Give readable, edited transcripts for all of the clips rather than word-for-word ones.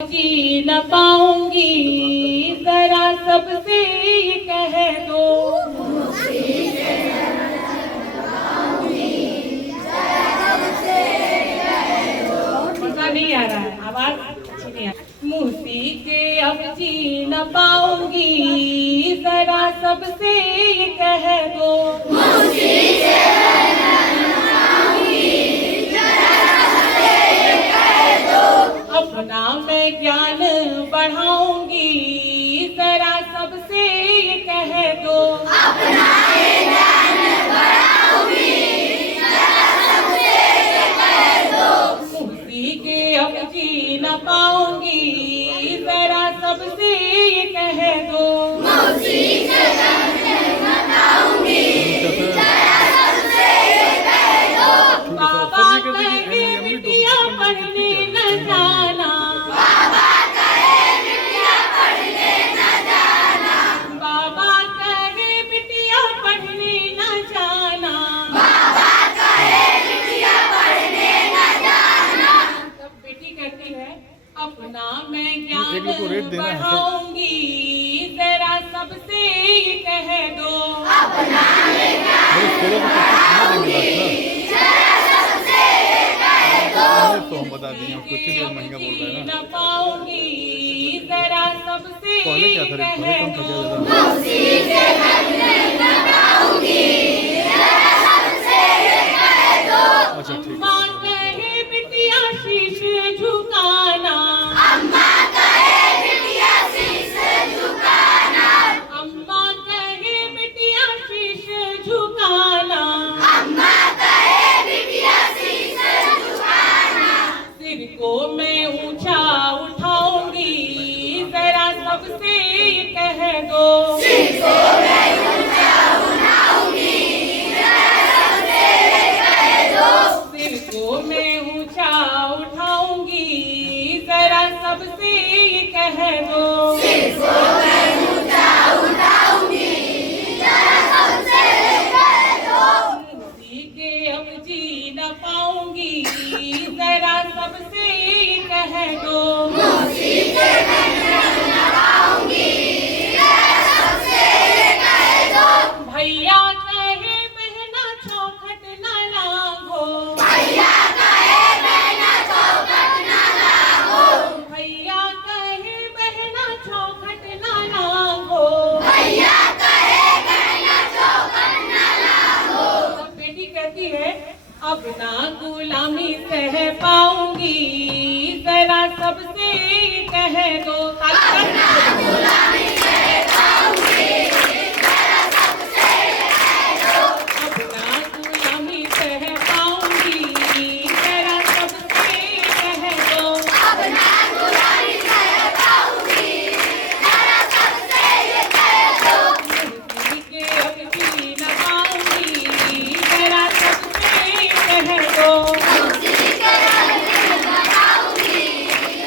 जी न पाऊंगी, जरा सबसे ये कह दो। मजा नहीं आ रहा है, आवाज अच्छी नहीं आ रही। मूसी के अब जी न पाऊंगी, जरा सबसे ये कह दो। अपना मैं ज्ञान बढ़ाऊंगी, जरा सबसे ये कह दो। अपना मैं ज्ञान बढ़ाऊंगी, जरा सबसे ये कह दो। मूसी के अब जी न पाऊंगी, जरा सबसे ये कह दो। मूसी के अब जी न पाऊंगी, जरा सबसे ये कह दो। बाबा कहे बिटिया पढ़ने न जाना, बाबा कहे बिटिया पढ़ने न जाना, बाबा कहे बिटिया पढ़ने न जाना, बाबा कहे बिटिया पढ़ने न जाना। तब बेटी कहती है अपना मैं ज्ञान बढ़ाऊंगी, जरा सबसे ये कह दो। अपना मैं ज्ञान बढ़ाऊंगी, जरा सबसे ये कह दो। तो हम बता दिए आपको, इसलिए महंगा बोल रहा है ना। पाऊंगी, जरा सबसे पहले क्या था, पहले कम था क्या ज्यादा? मूसी के पढ़ने न पाऊंगी, जरा सबसे ये कह दो। अच्छा ठीक है। अम्मा कहे बिटिया शीश झुकाना, अम्मा कहे बिटिया शीश झुकाना, अम्मा कहे बिटिया शीश झुकाना, अम्मा कहे बिटिया शीश झुकाना। सिर को मैं ऊंचा उठाऊंगी, जरा सबसे ये कह दो। सिर को मैं ऊंचा उठाऊंगी, जरा सबसे ये कह दो। सिर को मैं ऊंचा उठाऊंगी, जरा सबसे ये कह दो। सिर को मैं ऊंचा उठाऊंगी, जरा सबसे ये कह दो। मूसी के अब जी न पाऊंगी, जरा सबसे ये कह दो। मूसी के पढ़ने न पाऊंगी, जरा सबसे ये कह दो। भैया कहे बहना चौखट न लागो, भैया कहे बहना चौखट न लागो, भैया कहे बहना चौखट न लागो। भैया कहे बहना चौखट न लागो। तब बेटी कहती है अब ना गुलामी सह पाऊंगी, जरा सबसे ये कह दो। गुलामी से पाऊंगी, जरा सबसे ये कह दो। अब ना गुलामी सह पाऊंगी, जरा सबसे ये कह दो। अब ना गुलामी से पाऊंगी, जरा सबसे ये कह दो। मूसी के अब जी न पाऊंगी, जरा सबसे ये कह दो। मूसी के पढ़ने न पाऊंगी,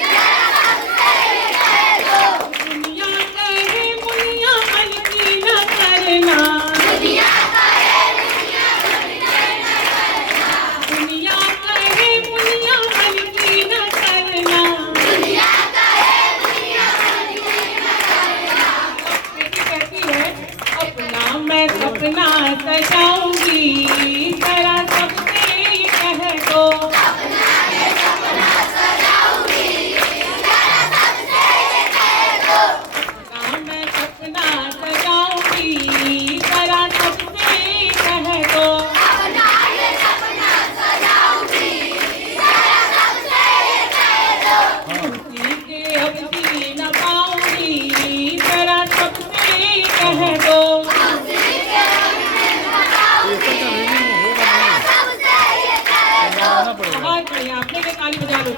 जरा सबसे ये कह दो। दुनिया कहे मुनिया मन की न करना, दुनिया कहे दुनिया बनने न करना, दुनिया कहे मुनिया मन की न करना। दुनिया कहे दुनिया बनने न करना। बेटी कहती है अपना मैं सपना सजाऊंगी, जरा सबसे ये कह दो। अपना ये सपना सजाऊंगी, जरा सबसे ये कह दो। अपना मैं सपना सजाऊंगी, जरा सबसे ये कह दो। अपना ये सपना सजाऊंगी, जरा सबसे ये कह दो। मूसी के अब जी न पाऊंगी, जरा सबसे ये कह दो। मूसी के पढ़ने न पाऊंगी, जरा सबसे ये कह दो। बनाना पड़ेगा। बहुत बढ़िया, आपने के ताली बजा लो।